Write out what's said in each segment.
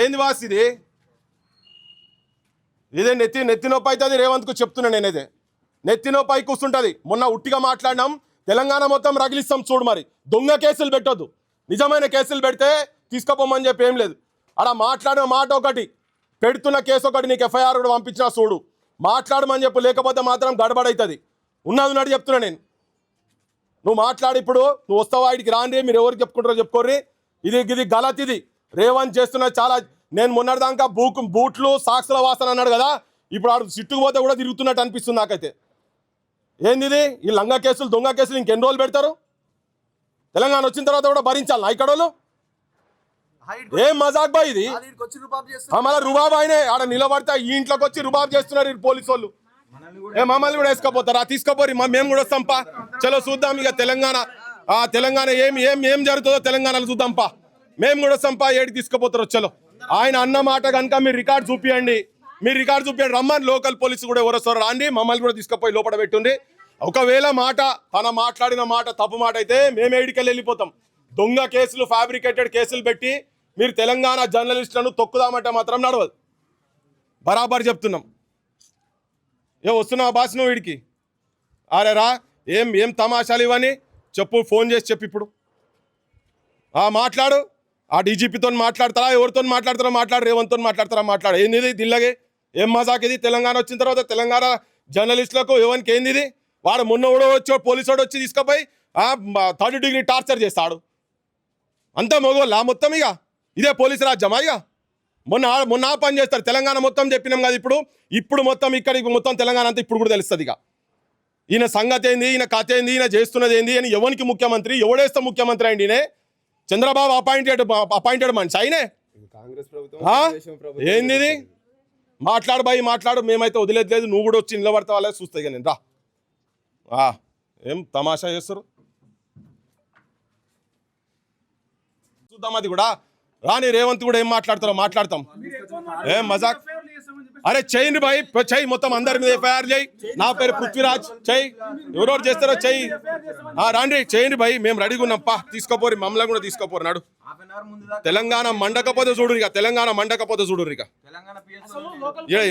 ఏంది వాస్ ఇది? ఇదే నెత్తి నొప్పి అవుతుంది రేవంత్కు చెప్తున్నా నేనేదే. నెత్తి నొప్పి అయి కూర్చుంటుంది. మొన్న ఉట్టిగా మాట్లాడినాం, తెలంగాణ మొత్తం రగిలిస్తాం చూడు. మరి దొంగ కేసులు పెట్టొద్దు, నిజమైన కేసులు పెడితే తీసుకుపోమని చెప్పి ఏం లేదు. అలా మాట్లాడిన మాట ఒకటి, పెడుతున్న కేసు ఒకటి, నీకు ఎఫ్ఐఆర్ కూడా పంపించినా చూడు. మాట్లాడమని చెప్పు, లేకపోతే మాత్రం గడబడవుతుంది. ఉన్నది చెప్తున్నా నేను. నువ్వు మాట్లాడి ఇప్పుడు నువ్వు వస్తావా ఇడికి రాండి, మీరు ఎవరికి చెప్పుకుంటారో చెప్పుకోర్రి. ఇది గలత్. ఇది రేవంత్ చేస్తున్న చాలా. నేను మొన్నటిదాకా బూట్లు సాక్షుల వాసన అన్నాడు కదా, ఇప్పుడు ఆడు సిట్టుకుపోతే కూడా తిరుగుతున్నట్టు అనిపిస్తుంది నాకైతే. ఏంది ఇది? ఈ లంగా కేసులు దొంగ కేసులు ఇంకెన్ని రోజులు పెడతారు? తెలంగాణ వచ్చిన తర్వాత కూడా భరించాలి ఇక్కడోళ్ళు. ఏం మజాక్ బా ఇది? మళ్ళీ రుబాబ్ అయినే ఆడ నిలబడితే ఈ ఇంట్లోకి వచ్చి రుబాబ్ చేస్తున్నారు ఈ పోలీసు వాళ్ళు. మమ్మల్ని కూడా వేసుకోపోతారా? తీసుకోపోరి, మేము కూడా వస్తాంపా. చలో చూద్దాం ఇక తెలంగాణ ఏం జరుగుతుందో తెలంగాణలో చూద్దాంపా. మేము కూడా వస్తాంపా. ఏడికి తీసుకుపోతారు? చలో. ఆయన అన్న మాట కనుక మీరు రికార్డు చూపియండి, రమ్మని లోకల్ పోలీసు కూడా ఎవరు వస్తారో రాండి, మమ్మల్ని కూడా తీసుకుపోయి లోపల పెట్టుండి. ఒకవేళ తన మాట్లాడిన మాట తప్పు మాట అయితే మేము ఏడికెళ్ళి వెళ్ళిపోతాం. దొంగ కేసులు, ఫ్యాబ్రికేటెడ్ కేసులు పెట్టి మీరు తెలంగాణ జర్నలిస్టులను తొక్కుదామంటే మాత్రం నడవదు. బరాబర్ చెప్తున్నాం. వస్తున్నావా బాస్ నువ్వు వీడికి? అరే రా, ఏం తమాషాలు ఇవన్నీ చెప్పు, ఫోన్ చేసి చెప్పు ఇప్పుడు. మాట్లాడు. ఆ డీజీపీతో మాట్లాడతారా, ఎవరితో మాట్లాడతారో మాట్లాడు, రేవంత్తో మాట్లాడతారా మాట్లాడు. ఏంది దిల్లగే? ఏం మజాక్ ఇది? తెలంగాణ వచ్చిన తర్వాత తెలంగాణ జర్నలిస్టులకు ఎవరికి ఏంది ఇది? వాడు మొన్న వచ్చి పోలీసు వాడు వచ్చి తీసుకుపోయి 3rd డిగ్రీ టార్చర్ చేస్తాడు. అంతా మగోళ్ళ మొత్తం. ఇక ఇదే పోలీసు రాజ్యమా? ఇక మొన్న పని చేస్తారు. తెలంగాణ మొత్తం చెప్పినాం కదా, ఇప్పుడు మొత్తం ఇక్కడికి మొత్తం తెలంగాణ అంతా ఇప్పుడు కూడా తెలుస్తుంది. ఇక ఈయన సంగతి ఏంది, ఈయన కథ ఏంది, ఈయన చేస్తున్నది ఏంది అని ఎవరికి ముఖ్యమంత్రి, ఎవడేస్తే ముఖ్యమంత్రి అండి? ఈయనే చంద్రబాబు అపాయింటెడ్ మనిషి ఆయనే. ఏంది ఇది? మాట్లాడు బాయ్, మాట్లాడు. మేమైతే వదిలేదు. నువ్వు కూడా వచ్చి నిలబడతా వాళ్ళే చూస్తాయి. నేను రా. ఏం తమాషా చేస్తారు? చూద్దాం అది కూడా. రాని రేవంత్ కూడా ఏం మాట్లాడతారో మాట్లాడతాం. ఏం మజాక్? అరే చెయ్యి బాయ్, చెయ్యి. మొత్తం అందరి మీద ఎఫ్ఐఆర్ చేయి. నా పేరు పృథ్వీరాజ్, చెయ్యి. ఎవరెవరు చేస్తారో చెయ్యి. రాండి, చేయండి బాయ్, మేము రెడీగా ఉన్నాం. తీసుకోపోరు, మమ్మల్ని కూడా తీసుకోపోరు. నాడు తెలంగాణ మండకపోతే చూడు. ఇక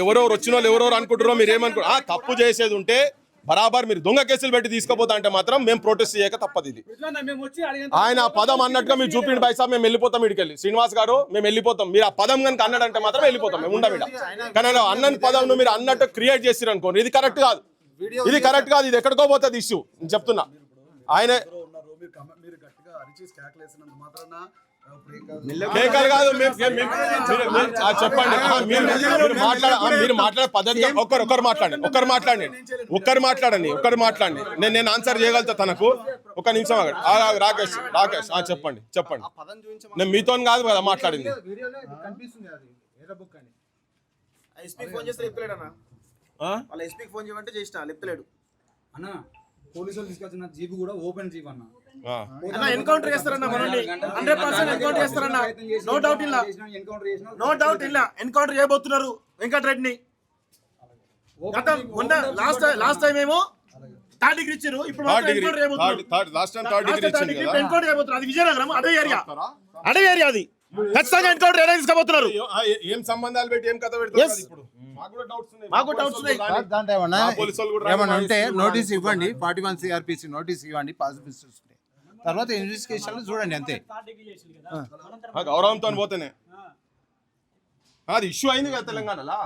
ఎవరెవరు వచ్చిన వాళ్ళు ఎవరెవరు అనుకుంటారో మీరు ఏమనుకుంటారు? తప్పు చేసేది ఉంటే బరాబర్ మీరు దొంగ కేసులు పెట్టి తీసుకోపోతా అంటే మాత్రం మేము ప్రొటెస్ట్ చేయక తప్పదు. ఇది ఆయన పదం అన్నట్టుగా మీరు చూపిండి బాయ్ సాబ్, మేము వెళ్ళిపోతాం. ఇడికెళ్ళి శ్రీనివాస్ గారు మేము వెళ్ళిపోతాం. మీరు ఆ పదం కనుక అన్నాడంటే మాత్రం వెళ్ళిపోతాం, మేము ఉండబిడ. కానీ అన్నని పదం మీరు అన్నట్టు క్రియేట్ చేసిరు అనుకోండి, ఇది కరెక్ట్ కాదు. ఇది ఎక్కడికో పోతుంది ఇష్యూ. నేను చెప్తున్నా. ఆయన చెప్పండి. మీరు మాట్లాడే పద్ధతి ఒక్కరు మాట్లాడండి. నేను ఆన్సర్ చేయగలుగుతా తనకు. ఒక నిమిషం రాకేష్ చెప్పండి. నేను మీతో కాదు కదా మాట్లాడింది. పోలీసులు తీసుకొచ్చిన జీప్ కూడా ఓపెన్ జీప్ అన్న. ఎన్కౌంటర్ చేస్తారన్న, మనల్ని 100% ఎన్కౌంటర్ చేస్తారన్న. నో డౌట్ ఇలా ఎన్కౌంటర్ చేయబోతున్నారు వెంకటరెడ్డిని. లాస్ట్ టైం ఏమో 3rd డిగ్రీ ఇచ్చారు, ఇప్పుడు ఎన్కౌంటర్ చేయబోతున్నారు. అది విజయనగరం, అదే ఏరియా అది. ఖచ్చితంగా ఎన్కౌంటర్ ఏరియా తీసుకోబోతున్నారు. ఏం సంబంధాలు పెట్టి ఏం కథ పెడతారు ఇప్పుడు? మాకు డౌట్స్ ఉన్నాయి. ఏమన్నా ఉంటే నోటీస్ ఇవ్వండి, 41 CRPC నోటీస్ ఇవ్వండి, పాసిబుల్ తర్వాత ఇన్వెస్టిగేషన్ చూడండి. అంతే. గౌరవంతో పోతేనే అది ఇష్యూ అయింది కదా తెలంగాణలో.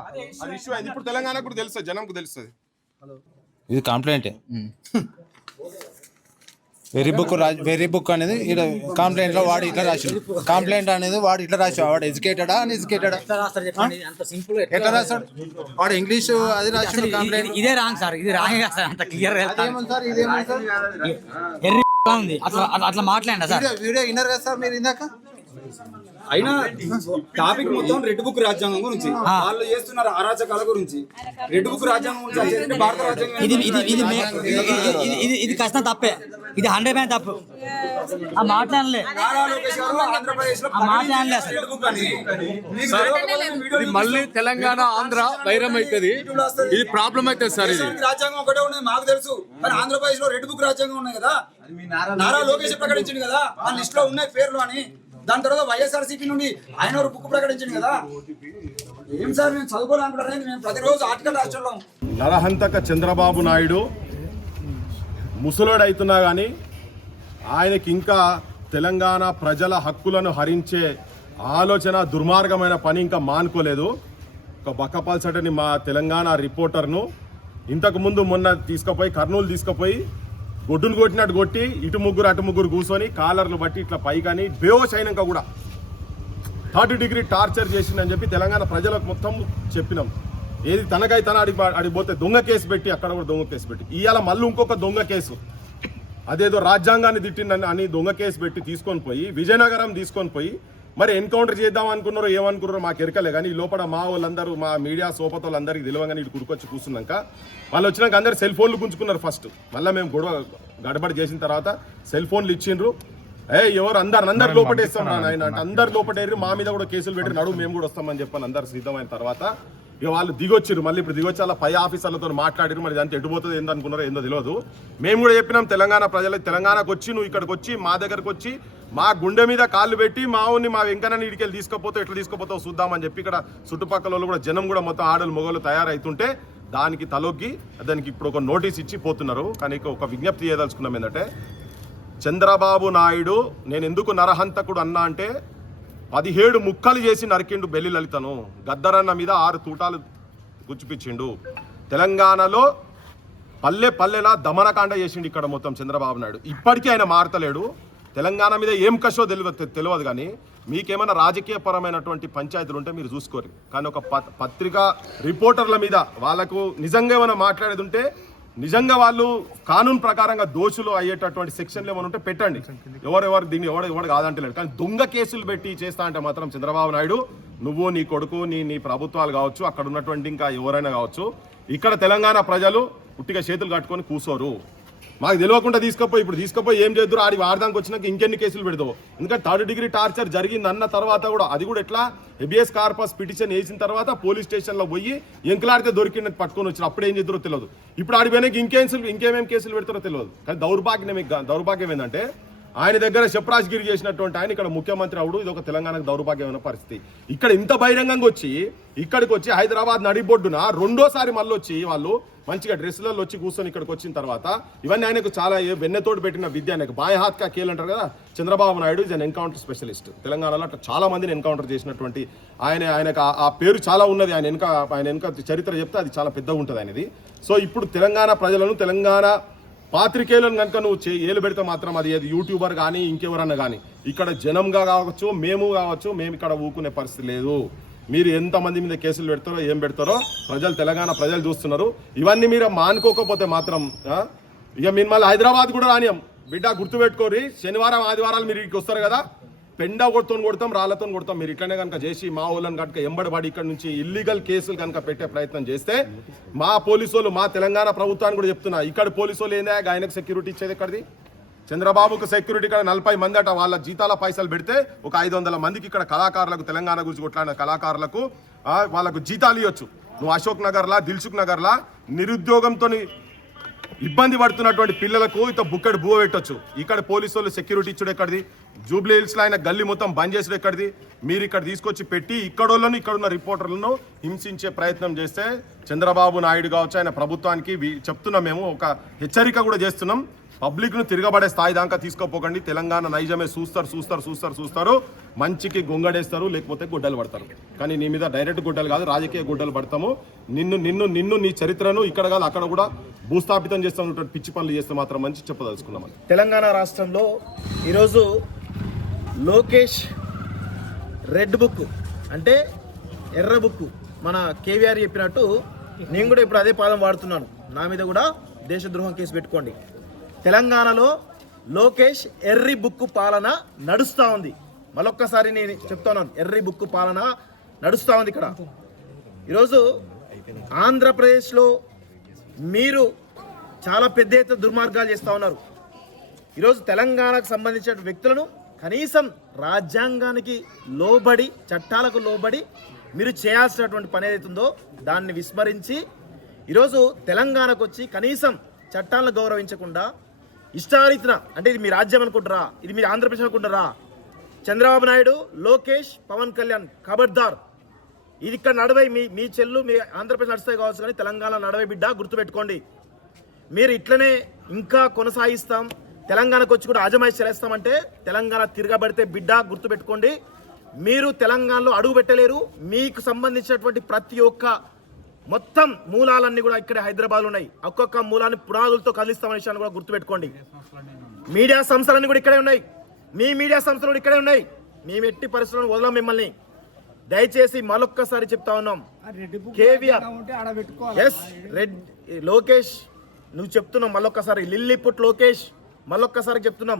అది ఇష్యూ అయింది. ఇప్పుడు తెలంగాణ కూడా తెలుస్తుంది, జనంకు తెలుస్తుంది. ఇది కంప్లైంట్. వెరీ బుక్ అనేది కంప్లైంట్ లో వాడు ఇట్లా రాశాడు. కంప్లైంట్ అనేది వాడు ఇట్లా రాశాడు. వాడు ఎడ్యుకేటెడా అన్ఎడ్యుకేటెడా ఎట్లా రాశాడు? వాడు ఇంగ్లీష్ అది రాశాడు. కంప్లైంట్ ఇదే రాంగ్ సార్, ఇది రాంగ్ సార్. అంత క్లియర్ అట్లా మాట్లాడండి సార్. వీడియో విన్నారు కదా సార్ మీరు ఇందాక. అయినా టాపిక్ మొత్తం రెడ్ బుక్ రాజ్యాంగం గురించి, వాళ్ళు చేస్తున్నారు అరాచకాల గురించి. రెడ్ బుక్ రాజ్యాంగం గురించి భారత రాజ్యాంగం ఇది కష్టం తప్పే. ఇది 100% తప్పు. మాట్లాడలే మళ్ళీ తెలంగాణ ఆంధ్ర వైరం అవుతుంది. ఇది ప్రాబ్లం అవుతుంది సార్. ఇది రాజ్యాంగం ఒకటే ఉన్నది మాకు తెలుసు, కానీ ఆంధ్రప్రదేశ్ లో రెడ్ బుక్ రాజ్యాంగం ఉన్నాయి కదా. నారా లోకేష్ ప్రకటించింది కదా, ఆ లిస్ట్ లో ఉన్నాయి పేర్లు అని. దాని తర్వాత వైఎస్ఆర్సీపీ నుండి ఆయన ఒక బుక్ ప్రకటించింది కదా. ఏం సార్ మేము చదువుకోవాలనుకుంటారా? మేము ప్రతిరోజు ఆర్టికల్ రాస్తున్నాం. నరహంతక చంద్రబాబు నాయుడు ముసలోడైతున్నా కానీ ఆయనకి ఇంకా తెలంగాణ ప్రజల హక్కులను హరించే ఆలోచన, దుర్మార్గమైన పని ఇంకా మానుకోలేదు. ఒక బక్కపల్సటని మా తెలంగాణ రిపోర్టర్ను ఇంతకుముందు మొన్న తీసుకుపోయి కర్నూలు తీసుకుపోయి గొడ్డును కొట్టినట్టు కొట్టి ఇటు ముగ్గురు అటు ముగ్గురు కూర్చొని కాలర్లు బట్టి ఇట్లా పై కానీ బేహోష్ అయినాక కూడా 30 డిగ్రీ టార్చర్ చేసిందని చెప్పి తెలంగాణ ప్రజలకు మొత్తం చెప్పినాం. ఏది తనకై తన అడిగిపోతే దొంగ కేసు పెట్టి అక్కడ కూడా దొంగ కేసు పెట్టి ఇవాళ మళ్ళీ ఇంకొక దొంగ కేసు, అదేదో రాజ్యాంగాన్ని తిట్టిందని అని దొంగ కేసు పెట్టి తీసుకొని పోయి విజయనగరం తీసుకొని పోయి మరి ఎన్కౌంటర్ చేద్దాం అనుకున్నారో ఏమనుకున్నారో మాకు ఎరకలే. కానీ ఈ లోపల మా వాళ్ళందరూ మా మీడియా సోపతోళ్ళందరికీ తెలియగానే ఇటు కుడుకొచ్చి కూర్చున్నాక వాళ్ళు వచ్చినాక అందరు సెల్ ఫోన్లు గుంజుకున్నారు ఫస్ట్. మళ్ళీ మేము గడబడి చేసిన తర్వాత సెల్ ఫోన్లు ఇచ్చిండ్రు. ఎవరు అందరు లోపటేస్తాం ఆయన అంటే అందరు లోపటేరి మా మీద కూడా కేసులు పెట్టి నడువు మేము కూడా వస్తామని చెప్పని అందరు సిద్ధమైన తర్వాత ఇక వాళ్ళు దిగొచ్చారు. మళ్ళీ ఇప్పుడు దిగొచ్చి అలా పై ఆఫీసర్లతో మాట్లాడారు. మరి అంత ఎటుపోతుంది ఏందనుకున్నారో ఏందో తెలియదు. మేము కూడా చెప్పినాం తెలంగాణ ప్రజలకు, తెలంగాణకు వచ్చి నువ్వు ఇక్కడికి వచ్చి మా దగ్గరకు వచ్చి మా గుండె మీద కాళ్ళు పెట్టి మా ఊరిని మా వెంకన్నని ఇడికెళ్ళి తీసుకుపోతావు, ఎట్లా తీసుకుపోతావు చూద్దామని చెప్పి ఇక్కడ చుట్టుపక్కల వాళ్ళు కూడా జనం కూడా మొత్తం ఆడలు మొగలు తయారవుతుంటే దానికి తలొగ్గి దానికి ఇప్పుడు ఒక నోటీస్ ఇచ్చి పోతున్నారు. కానీ ఒక విజ్ఞప్తి చేయదలుచుకున్నాం ఏంటంటే చంద్రబాబు నాయుడు నేను ఎందుకు నరహంతకుడు అన్నా అంటే 17 ముక్కలు చేసి నరికిండు బెల్లి లలితను. గద్దరన్న మీద 6 తూటాలు గుచ్చిపిచ్చిండు. తెలంగాణలో పల్లెలా దమనకాండ చేసిండు ఇక్కడ మొత్తం చంద్రబాబు నాయుడు. ఇప్పటికీ ఆయన మారతలేడు. తెలంగాణ మీద ఏం కషో తెలియదు కానీ మీకేమైనా రాజకీయపరమైనటువంటి పంచాయతీలు ఉంటే మీరు చూసుకోరు. కానీ ఒక పత్రికా రిపోర్టర్ల మీద వాళ్ళకు నిజంగా ఏమైనా మాట్లాడేది ఉంటే నిజంగా వాళ్ళు కానూన్ ప్రకారంగా దోషులు అయ్యేటటువంటి సెక్షన్లు ఏమైనా ఉంటే పెట్టండి. ఎవరెవరు దీన్ని ఎవడు కాదంటలేడు. కానీ దొంగ కేసులు పెట్టి చేస్తా అంటే మాత్రం చంద్రబాబు నాయుడు నువ్వు నీ కొడుకు నీ ప్రభుత్వాలు కావచ్చు, అక్కడ ఉన్నటువంటి ఇంకా ఎవరైనా కావచ్చు, ఇక్కడ తెలంగాణ ప్రజలు ఉట్టిగా చేతులు కట్టుకొని కూర్చోరు. మాకు తెలియకుండా తీసుకుపోయి ఏం చేద్దరు ఆడి వాడదానికి వచ్చినాక ఇంకెన్ని కేసులు పెడతావు. ఎందుకంటే 3rd డిగ్రీ టార్చర్ జరిగింది అన్న తర్వాత కూడా అది కూడా ఎట్లా హెబియస్ కార్పస్ పిటిషన్ వేసిన తర్వాత పోలీస్ స్టేషన్లో పోయి ఎంకులాడితే దొరికిందని పట్టుకొని వచ్చారు. అప్పుడు ఏం చేద్దరో తెలియదు. ఇప్పుడు ఆడి వెనక్కి ఇంకేమేం కేసులు పెడతారో తెలియదు. కానీ దౌర్భాగ్యం ఏంటంటే ఆయన దగ్గర శప్రాజ్గిరి చేసినటువంటి ఆయన ఇక్కడ ముఖ్యమంత్రి అవుడు. ఇది ఒక తెలంగాణకు దౌర్భాగ్యమైన పరిస్థితి. ఇక్కడ ఇంత బహిరంగంగా వచ్చి ఇక్కడికి వచ్చి హైదరాబాద్ నడిబొడ్డున రెండోసారి మళ్ళీ వచ్చి వాళ్ళు మంచిగా డ్రెస్సులలో వచ్చి కూర్చొని ఇక్కడికి వచ్చిన తర్వాత ఇవన్నీ ఆయనకు చాలా వెన్నెతోటి పెట్టిన విద్య. ఆయనకు బాయ్ హాత్ కా కేల్ అంటారు కదా. Chandrababu Naidu is an encounter specialist. తెలంగాణలో అట్లా చాలా మందిని ఎన్కౌంటర్ చేసినటువంటి ఆయనకు ఆ పేరు చాలా ఉన్నది. ఆయన వెనక చరిత్ర చెప్తే అది చాలా పెద్దగా ఉంటుంది ఆయనది. సో ఇప్పుడు తెలంగాణ ప్రజలను, తెలంగాణ పాత్రికేయులను కనుక నువ్వు ఏలు పెడితే మాత్రం అది యూట్యూబర్ కానీ ఇంకెవరన్నా కానీ ఇక్కడ జనంగా కావచ్చు, మేము ఇక్కడ ఊకునే పరిస్థితి లేదు. మీరు ఎంతమంది మీద కేసులు పెడతారో ఏం పెడతారో తెలంగాణ ప్రజలు చూస్తున్నారు. ఇవన్నీ మీరు మానుకోకపోతే మాత్రం ఇక మీరు మళ్ళీ హైదరాబాద్ కూడా రానియం బిడ్డ, గుర్తుపెట్టుకోరి. శనివారం ఆదివారాలు మీరు ఇక్కడికి వస్తారు కదా, పెండ కొడతాం, రాళ్లతో కొడతాం. మీరు ఇట్లనే కనుక చేసి మా వాళ్ళని కనుక ఎంబడబడి ఇక్కడ నుంచి ఇల్లీగల్ కేసులు కనుక పెట్టే ప్రయత్నం చేస్తే మా పోలీసు వాళ్ళు, మా తెలంగాణ ప్రభుత్వాన్ని కూడా చెప్తున్నా, ఇక్కడ పోలీసు వాళ్ళు ఏందా ఆయనకు సెక్యూరిటీ ఇచ్చేది ఎక్కడిది? చంద్రబాబుకు సెక్యూరిటీ ఇక్కడ 40 మంది అట. వాళ్ళ జీతాల పైసలు పెడితే ఒక 500 మందికి ఇక్కడ కళాకారులకు, తెలంగాణ గురించి కొట్లాడిన కళాకారులకు వాళ్ళకు జీతాలు ఇవ్వచ్చు. నువ్వు అశోక్ నగర్లా, దిల్సుఖ్ నగర్లా నిరుద్యోగంతో ఇబ్బంది పడుతున్నటువంటి పిల్లలకు ఇంత బుక్కడి బువ్వ పెట్టొచ్చు. ఇక్కడ పోలీసు వాళ్ళు సెక్యూరిటీ ఇచ్చుడు ఎక్కడిది? జూబ్లీ హిల్స్లో ఆయన గల్లీ మొత్తం బంద్ చేసుడు ఎక్కడిది? మీరు ఇక్కడ తీసుకొచ్చి పెట్టి ఇక్కడోళ్ళను, ఇక్కడున్న రిపోర్టర్లను హింసించే ప్రయత్నం చేస్తే చంద్రబాబు నాయుడు కావచ్చు, ఆయన ప్రభుత్వానికి చెప్తున్నాం, మేము ఒక హెచ్చరిక కూడా చేస్తున్నాం. పబ్లిక్ను తిరగబడే స్థాయి దాకా తీసుకోపోకండి. తెలంగాణ నైజమే చూస్తారు, మంచికి గొంగడేస్తారు, లేకపోతే గుడ్డలు పడతారు. కానీ నీ మీద డైరెక్ట్ గుడ్డలు కాదు, రాజకీయ గుడ్డలు పడతాము. నిన్ను నీ చరిత్రను ఇక్కడ కాదు అక్కడ కూడా భూస్థాపితం చేస్తున్నటువంటి పిచ్చి పనులు చేస్తే మాత్రం మంచి చెప్పదలుచుకున్నామని. తెలంగాణ రాష్ట్రంలో ఈరోజు లోకేష్ రెడ్ బుక్ అంటే ఎర్ర బుక్, మన కేవీఆర్ చెప్పినట్టు నేను కూడా ఇప్పుడు అదే పదం వాడుతున్నాను. నా మీద కూడా దేశద్రోహం కేసు పెట్టుకోండి. తెలంగాణలో లోకేష్ ఎర్రి బుక్కు పాలన నడుస్తూ ఉంది. మరొక్కసారి నేను చెప్తున్నాను, ఎర్రి బుక్కు పాలన నడుస్తూ ఉంది ఇక్కడ. ఈరోజు ఆంధ్రప్రదేశ్లో మీరు చాలా పెద్ద ఎత్తున దుర్మార్గాలు చేస్తూ ఉన్నారు. ఈరోజు తెలంగాణకు సంబంధించిన వ్యక్తులను కనీసం రాజ్యాంగానికి లోబడి, చట్టాలకు లోబడి మీరు చేయాల్సినటువంటి పని ఏదైతుందో దాన్ని విస్మరించి ఈరోజు తెలంగాణకు వచ్చి కనీసం చట్టాలను గౌరవించకుండా ఇష్టారీతిన, అంటే ఇది మీ రాజ్యం అనుకుంటారా, ఇది మీరు ఆంధ్రప్రదేశ్ అనుకుంటారా, చంద్రబాబు నాయుడు, లోకేష్, పవన్ కళ్యాణ్ ఖబర్దార్. ఇది ఇక్కడ నడవై మీ చెల్లు మీ ఆంధ్రప్రదేశ్ నడుస్తాయి కావచ్చు, కానీ తెలంగాణ నడవై బిడ్డ గుర్తుపెట్టుకోండి. మీరు ఇట్లనే ఇంకా కొనసాగిస్తాం, తెలంగాణకు వచ్చి కూడా ఆజమాయిషి చేస్తామంటే తెలంగాణ తిరగబడితే బిడ్డ గుర్తుపెట్టుకోండి. మీరు తెలంగాణలో అడుగు పెట్టలేరు. మీకు సంబంధించినటువంటి ప్రతి ఒక్క మొత్తం మూలాలన్నీ కూడా ఇక్కడే హైదరాబాద్లో ఉన్నాయి. ఒక్కొక్క మూలాన్ని పునాదులతో కదిలిస్తామనే విషయాన్ని కూడా గుర్తుపెట్టుకోండి. మీడియా సంస్థలన్నీ కూడా ఇక్కడే ఉన్నాయి. మీ మీడియా సంస్థలు కూడా ఇక్కడే ఉన్నాయి. మేము ఎట్టి పరిస్థితులను వదలం మిమ్మల్ని. దయచేసి మరొక్కసారి చెప్తా ఉన్నాం, కేవీఆర్ ఎస్ రెడ్ లోకేష్ నువ్వు చెప్తున్నావు మళ్ళొక్కసారి, లిల్లీపుట్ లోకేష్ మళ్ళొక్కసారి చెప్తున్నాం,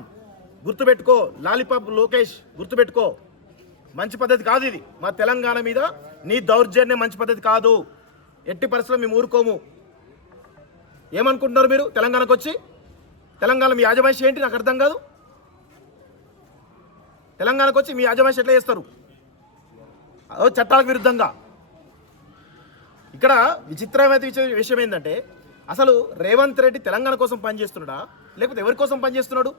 గుర్తుపెట్టుకో. లాలీపాప్ లోకేష్ గుర్తుపెట్టుకో. మంచి పద్ధతి కాదు ఇది. మా తెలంగాణ మీద నీ దౌర్జన్యం మంచి పద్ధతి కాదు. ఎట్టి పరిస్థితుల్లో మేము ఊరుకోము. ఏమనుకుంటున్నారు మీరు తెలంగాణకు వచ్చి? తెలంగాణ మీ యాజమాయిషి ఏంటి నాకు అర్థం కాదు. తెలంగాణకు వచ్చి మీ యాజమాయిషి ఎట్లా చేస్తారు? చట్టాలకు విరుద్ధంగా. ఇక్కడ విచిత్రమైన విషయం ఏంటంటే అసలు రేవంత్ రెడ్డి తెలంగాణ కోసం పనిచేస్తున్నాడా లేకపోతే ఎవరి కోసం పనిచేస్తున్నాడు?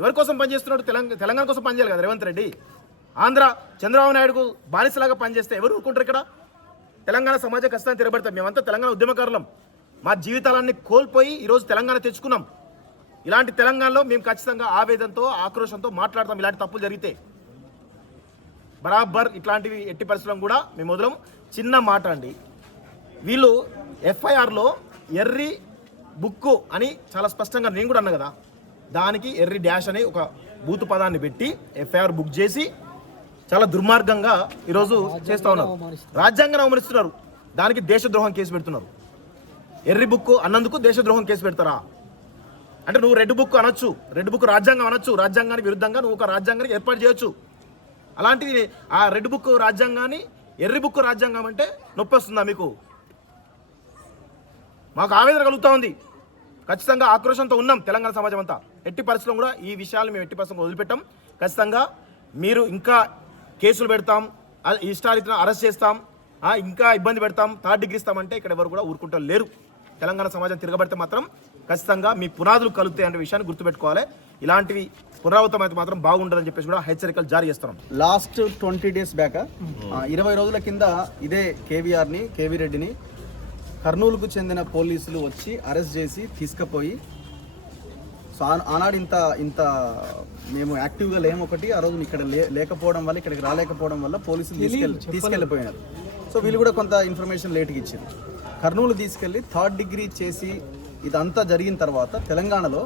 ఎవరి కోసం పనిచేస్తున్నాడు? తెలంగాణ కోసం పనిచేయాలి కదా రేవంత్ రెడ్డి. ఆంధ్ర చంద్రబాబు నాయుడుకు బానిసలాగా పనిచేస్తే ఎవరు ఊరుకుంటారు? ఇక్కడ తెలంగాణ సమాజం ఖచ్చితంగా తిరగబడతాం. మేమంతా తెలంగాణ ఉద్యమకారులం. మా జీవితాలన్నీ కోల్పోయి ఈరోజు తెలంగాణ తెచ్చుకున్నాం. ఇలాంటి తెలంగాణలో మేము ఖచ్చితంగా ఆవేదనతో ఆక్రోషంతో మాట్లాడతాం. ఇలాంటి తప్పులు జరిగితే బరాబర్ ఇట్లాంటివి ఎట్టి పరిస్థితులను కూడా మేము వదలం. చిన్న మాట అండి, వీళ్ళు ఎఫ్ఐఆర్లో ఎర్రి బుక్కు అని చాలా స్పష్టంగా నేను కూడా అన్నా కదా, దానికి ఎర్రి డాష్ అనే ఒక బూతు పదాన్ని పెట్టి ఎఫ్ఐఆర్ బుక్ చేసి చాలా దుర్మార్గంగా ఈరోజు చేస్తూ ఉన్నారు. రాజ్యాంగాన్ని అవమరిస్తున్నారు. దానికి దేశద్రోహం కేసు పెడుతున్నారు. ఎర్రి బుక్కు అన్నందుకు దేశద్రోహం కేసు పెడతారా? అంటే నువ్వు రెడ్ బుక్ అనొచ్చు, రెడ్ బుక్ రాజ్యాంగం అనొచ్చు. రాజ్యాంగానికి విరుద్ధంగా నువ్వు ఒక రాజ్యాంగానికి ఏర్పాటు చేయొచ్చు. అలాంటిది ఆ రెడ్ బుక్ రాజ్యాంగాన్ని ఎర్రి బుక్ రాజ్యాంగం అంటే నొప్పి వస్తుందా మీకు? మాకు ఆవేదన కలుగుతూ ఉంది. ఖచ్చితంగా ఆక్రోషంతో ఉన్నాం తెలంగాణ సమాజం అంతా. ఎట్టి పరిస్థితుల్లో కూడా ఈ విషయాలు మేము ఎట్టి పరిస్థితుల్లో వదిలిపెట్టాం. ఖచ్చితంగా మీరు ఇంకా కేసులు పెడతాం, ఇష్టారీతిన అరెస్ట్ చేస్తాం, ఇంకా ఇబ్బంది పెడతాం, థర్డ్ డిగ్రీ ఇస్తామంటే ఇక్కడ ఎవరు కూడా ఊరుకుంటారు లేరు. తెలంగాణ సమాజం తిరగబడితే మాత్రం ఖచ్చితంగా మీ పునాదులు కలుగుతాయి అనే విషయాన్ని గుర్తుపెట్టుకోవాలి. ఇలాంటివి పునరావృతం అయితే మాత్రం బాగుంటుందని చెప్పేసి కూడా హెచ్చరికలు జారీ చేస్తున్నాం. లాస్ట్ 20 days బ్యాక్ 20 రోజుల కింద ఇదే కేవీ రెడ్డిని కర్నూలుకు చెందిన పోలీసులు వచ్చి అరెస్ట్ చేసి తీసుకుపోయి, సో ఆనాడు ఇంత మేము యాక్టివ్గా లేము. ఒకటి ఆ రోజు ఇక్కడ లేకపోవడం వల్ల, ఇక్కడికి రాలేకపోవడం వల్ల పోలీసులు తీసుకెళ్ళిపోయినారు. సో వీళ్ళు కూడా కొంత ఇన్ఫర్మేషన్ లేట్గా ఇచ్చారు. కర్నూలు తీసుకెళ్ళి థర్డ్ డిగ్రీ చేసి ఇదంతా జరిగిన తర్వాత తెలంగాణలో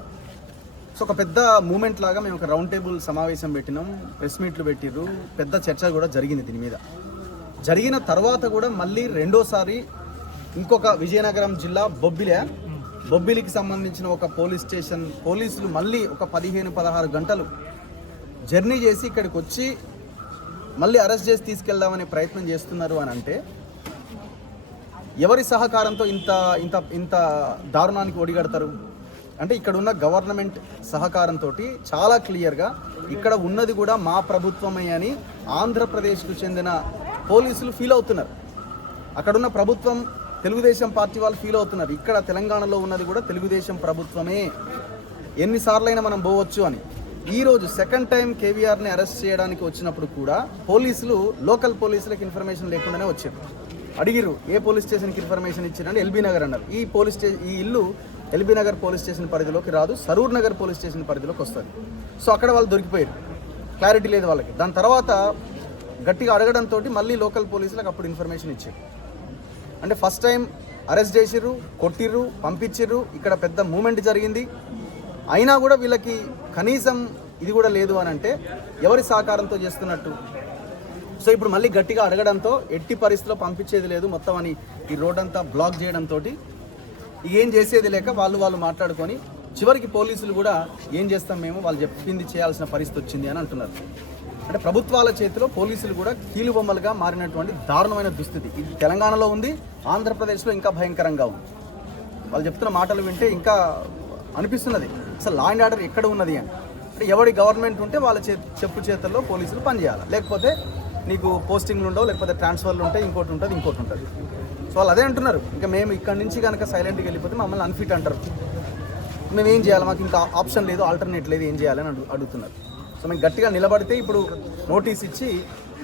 సో ఒక పెద్ద మూమెంట్ లాగా మేము ఒక రౌండ్ టేబుల్ సమావేశం పెట్టినాం, ప్రెస్ మీట్లు పెట్టిర్రు, పెద్ద చర్చ కూడా జరిగింది దీని మీద. జరిగిన తర్వాత కూడా మళ్ళీ రెండోసారి ఇంకొక విజయనగరం జిల్లా బొబ్బిలికి సంబంధించిన ఒక పోలీస్ స్టేషన్ పోలీసులు మళ్ళీ ఒక 15-16 గంటలు జర్నీ చేసి ఇక్కడికి వచ్చి మళ్ళీ అరెస్ట్ చేసి తీసుకెళ్దామనే ప్రయత్నం చేస్తున్నారు అని అంటే ఎవరి సహకారంతో ఇంత దారుణానికి ఒడిగడతారు? అంటే ఇక్కడ ఉన్న గవర్నమెంట్ సహకారంతో చాలా క్లియర్గా ఇక్కడ ఉన్నది కూడా మా ప్రభుత్వమే అని ఆంధ్రప్రదేశ్కు చెందిన పోలీసులు ఫీల్ అవుతున్నారు. అక్కడున్న ప్రభుత్వం తెలుగుదేశం పార్టీ వాళ్ళు ఫీల్ అవుతున్నారు. ఇక్కడ తెలంగాణలో ఉన్నది కూడా తెలుగుదేశం ప్రభుత్వమే, ఎన్నిసార్లైనా మనం పోవచ్చు అని. ఈరోజు సెకండ్ టైం కేవీఆర్ని అరెస్ట్ చేయడానికి వచ్చినప్పుడు కూడా పోలీసులు లోకల్ పోలీసులకు ఇన్ఫర్మేషన్ లేకుండానే వచ్చారు. అడిగిరు ఏ పోలీస్ స్టేషన్కి ఇన్ఫర్మేషన్ ఇచ్చారంటే ఎల్బీ నగర్ అన్నారు. ఈ ఇల్లు ఎల్బీ నగర్ పోలీస్ స్టేషన్ పరిధిలోకి రాదు, సరూర్ నగర్ పోలీస్ స్టేషన్ పరిధిలోకి వస్తుంది. సో అక్కడ వాళ్ళు దొరికిపోయారు, క్లారిటీ లేదు వాళ్ళకి. దాని తర్వాత గట్టిగా అడగడంతో మళ్ళీ లోకల్ పోలీసులకు అప్పుడు ఇన్ఫర్మేషన్ ఇచ్చారు. అంటే ఫస్ట్ టైం అరెస్ట్ చేసిర్రు, కొట్టిర్రు, పంపించిర్రు, ఇక్కడ పెద్ద మూమెంట్ జరిగింది. అయినా కూడా వీళ్ళకి కనీసం ఇది కూడా లేదు అని అంటే ఎవరి సహకారంతో చేస్తున్నట్టు? సో ఇప్పుడు మళ్ళీ గట్టిగా అడగడంతో ఎట్టి పరిస్థితిలో పంపించేది లేదు మొత్తం అని ఈ రోడ్ అంతా బ్లాక్ చేయడంతో ఏం చేసేది లేక వాళ్ళు మాట్లాడుకొని చివరికి పోలీసులు కూడా ఏం చేస్తాం మేము, వాళ్ళు చెప్పింది చేయాల్సిన పరిస్థితి వచ్చింది అని అంటున్నారు. అంటే ప్రభుత్వాల చేతిలో పోలీసులు కూడా కీలుబొమ్మలుగా మారినటువంటి దారుణమైన దుస్థితి ఇది తెలంగాణలో ఉంది. ఆంధ్రప్రదేశ్లో ఇంకా భయంకరంగా ఉంది. వాళ్ళు చెప్తున్న మాటలు వింటే ఇంకా అనిపిస్తున్నది అసలు లా అండ్ ఆర్డర్ ఎక్కడ ఉన్నది అని. అంటే ఎవరి గవర్నమెంట్ ఉంటే వాళ్ళ చెప్పు చేతుల్లో పోలీసులు పనిచేయాలి, లేకపోతే నీకు పోస్టింగ్లు ఉండవు, లేకపోతే ట్రాన్స్ఫర్లు ఉంటాయి, ఇంకోటి ఉంటుంది. సో వాళ్ళు అదే అంటున్నారు, ఇంకా మేము ఇక్కడి నుంచి కనుక సైలెంట్గా వెళ్ళిపోతే మమ్మల్ని అన్ఫిట్ అంటారు, మేము ఏం చేయాలి, మాకు ఇంకా ఆప్షన్ లేదు, ఆల్టర్నేట్ లేదు, ఏం చేయాలని అడుగుతున్నారు. సో మేము గట్టిగా నిలబడితే ఇప్పుడు నోటీస్ ఇచ్చి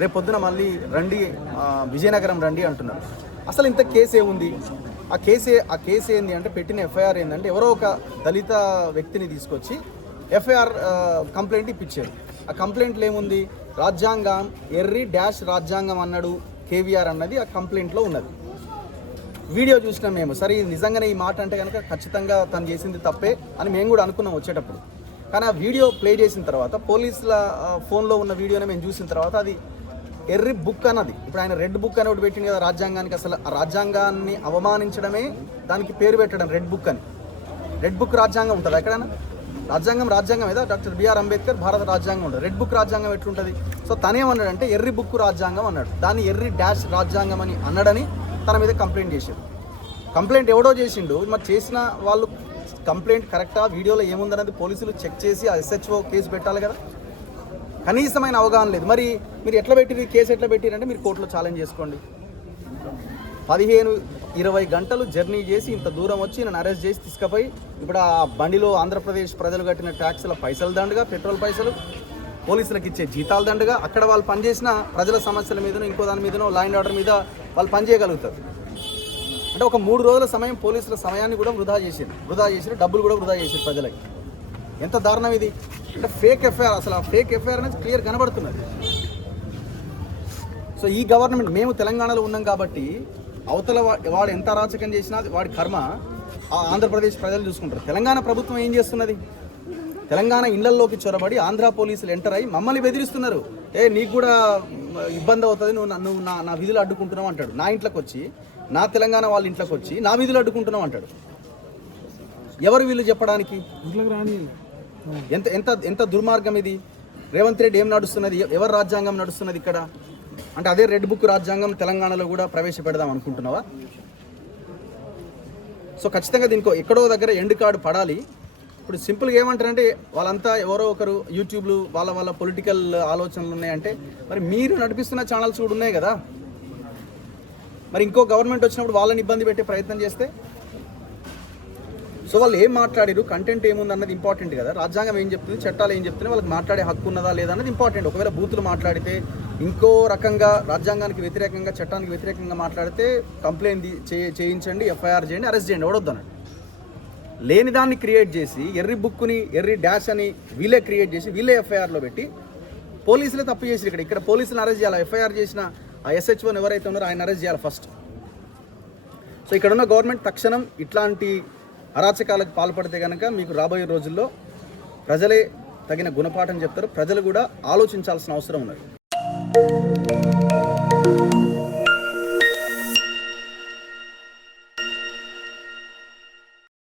రేపు పొద్దున మళ్ళీ రండి విజయనగరం రండి అంటున్నారు. అసలు ఇంత కేసు ఏముంది? ఆ కేసు ఏంది అంటే పెట్టిన ఎఫ్ఐఆర్ ఏంటంటే ఎవరో ఒక దళిత వ్యక్తిని తీసుకొచ్చి ఎఫ్ఐఆర్ కంప్లైంట్ ఇప్పించారు. ఆ కంప్లైంట్లో ఏముంది? రాజ్యాంగం రాజ్యాంగం అన్నాడు కేవీఆర్ అన్నది ఆ కంప్లైంట్లో ఉన్నది. వీడియో చూసినాం మేము. సరే ఇది నిజంగానే ఈ మాట అంటే కనుక ఖచ్చితంగా తను చేసింది తప్పే అని మేము కూడా అనుకున్నాం వచ్చేటప్పుడు. కానీ ఆ వీడియో ప్లే చేసిన తర్వాత పోలీసుల ఫోన్లో ఉన్న వీడియోని మేము చూసిన తర్వాత అది ఎర్రి బుక్ అన్నది. ఇప్పుడు ఆయన రెడ్ బుక్ అని ఒకటి పెట్టింది కదా రాజ్యాంగానికి. అసలు ఆ రాజ్యాంగాన్ని అవమానించడమే దానికి పేరు పెట్టడం రెడ్ బుక్ అని. రెడ్ బుక్ రాజ్యాంగం ఉంటుంది ఎక్కడైనా? రాజ్యాంగం ఏదా? డాక్టర్ బిఆర్ అంబేద్కర్ భారత రాజ్యాంగం ఉంటుంది. రెడ్ బుక్ రాజ్యాంగం ఎట్లుంటుంది? సో తనేమన్నాడంటే ఎర్రి బుక్ రాజ్యాంగం అన్నాడు. దాన్ని ఎర్రి రాజ్యాంగం అని అన్నాడని తన మీద కంప్లైంట్ చేశాడు. కంప్లైంట్ ఎవడో చేసిండు. మరి చేసిన వాళ్ళు కంప్లైంట్ కరెక్టా, వీడియోలో ఏముందనేది పోలీసులు చెక్ చేసి ఆ SHO కేసు పెట్టాలి కదా. కనీసమైన అవగాహన లేదు. మరి మీరు ఎట్లా పెట్టిరు కేసు ఎట్లా పెట్టిరంటే మీరు కోర్టులో ఛాలెంజ్ చేసుకోండి. 15-20 గంటలు జర్నీ చేసి ఇంత దూరం వచ్చి నన్ను అరెస్ట్ చేసి తీసుకుపోయి ఇప్పుడు ఆ బండిలో ఆంధ్రప్రదేశ్ ప్రజలు కట్టిన ట్యాక్సుల పైసలు దండగా, పెట్రోల్ పైసలు, పోలీసులకు ఇచ్చే జీతాలు దండగా, అక్కడ వాళ్ళు పనిచేసిన ప్రజల సమస్యల మీదనో ఇంకో దాని మీదనో లా అండ్ ఆర్డర్ మీద వాళ్ళు పనిచేయగలుగుతారు. అంటే ఒక 3 రోజుల సమయం పోలీసుల సమయాన్ని కూడా వృధా చేసారు, డబ్బులు కూడా వృధా చేసారు ప్రజలకి. ఎంత దారుణం ఇది! అంటే ఫేక్ ఎఫ్ఐఆర్. అసలు ఆ ఫేక్ ఎఫ్ఐఆర్ అనేది క్లియర్ కనబడుతున్నది. సో ఈ గవర్నమెంట్, మేము తెలంగాణలో ఉన్నాం కాబట్టి అవతల వాడు ఎంత అరాచకం చేసినా వాడి కర్మ ఆ ఆంధ్రప్రదేశ్ ప్రజలు చూసుకుంటారు. తెలంగాణ ప్రభుత్వం ఏం చేస్తున్నది? తెలంగాణ ఇళ్లలోకి చొరబడి ఆంధ్ర పోలీసులు ఎంటర్ అయ్యి మమ్మల్ని బెదిరిస్తున్నారు. నీకు కూడా ఇబ్బంది అవుతుంది, నువ్వు నా విధులు అడ్డుకుంటున్నావు అంటాడు. నా ఇంట్లోకి వచ్చి, నా తెలంగాణ వాళ్ళ ఇంట్లోకి వచ్చి నా విధులు అడ్డుకుంటున్నావు అంటాడు. ఎవరు వీళ్ళు చెప్పడానికి? ఎంత ఎంత ఎంత దుర్మార్గం ఇది! రేవంత్ రెడ్డి ఏం నడుస్తున్నది? ఎవరు రాజ్యాంగం నడుస్తున్నది ఇక్కడ? అంటే అదే రెడ్ బుక్ రాజ్యాంగం తెలంగాణలో కూడా ప్రవేశపెడదాం అనుకుంటున్నావా? సో ఖచ్చితంగా దీనికి ఎక్కడో దగ్గర ఎండ్ కార్డు పడాలి. ఇప్పుడు సింపుల్గా ఏమంటారంటే వాళ్ళంతా ఎవరో ఒకరు యూట్యూబ్లు వాళ్ళ పొలిటికల్ ఆలోచనలు ఉన్నాయంటే మరి మీరు నడిపిస్తున్న ఛానల్స్ కూడా ఉన్నాయి కదా. మరి ఇంకో గవర్నమెంట్ వచ్చినప్పుడు వాళ్ళని ఇబ్బంది పెట్టే ప్రయత్నం చేస్తే సో వాళ్ళు ఏం మాట్లాడారు, కంటెంట్ ఏముంది అన్నది ఇంపార్టెంట్ కదా. రాజ్యాంగం ఏం చెప్తుంది, చట్టాలు ఏం చెప్తున్నాయి, వాళ్ళకి మాట్లాడే హక్కు ఉన్నదా లేదా అన్నది ఇంపార్టెంట్. ఒకవేళ బూతులు మాట్లాడితే, ఇంకో రకంగా రాజ్యాంగానికి వ్యతిరేకంగా, చట్టానికి వ్యతిరేకంగా మాట్లాడితే కంప్లైంట్ చేయించండి, ఎఫ్ఐఆర్ చేయండి, అరెస్ట్ చేయండి, ఎవడొద్దు అన్నాడు. లేని దాన్ని క్రియేట్ చేసి ఎర్రి బుక్ని ఎర్రి డాష్ అని వీళ్ళే క్రియేట్ చేసి వీళ్ళే ఎఫ్ఐఆర్లో పెట్టి పోలీసులే తప్పు చేసి ఇక్కడ పోలీసులను అరెస్ట్ చేయాలి. ఎఫ్ఐఆర్ చేసిన ఆ SHOని ఎవరైతే ఉన్నారో ఆయన అరెస్ట్ చేయాలి ఫస్ట్. సో ఇక్కడున్న గవర్నమెంట్ తక్షణం ఇట్లాంటి అరాచకాలకు పాల్పడితే కనుక మీకు రాబోయే రోజుల్లో ప్రజలే తగిన గుణపాఠం చెప్తారు. ప్రజలు కూడా ఆలోచించాల్సిన అవసరం ఉన్నది.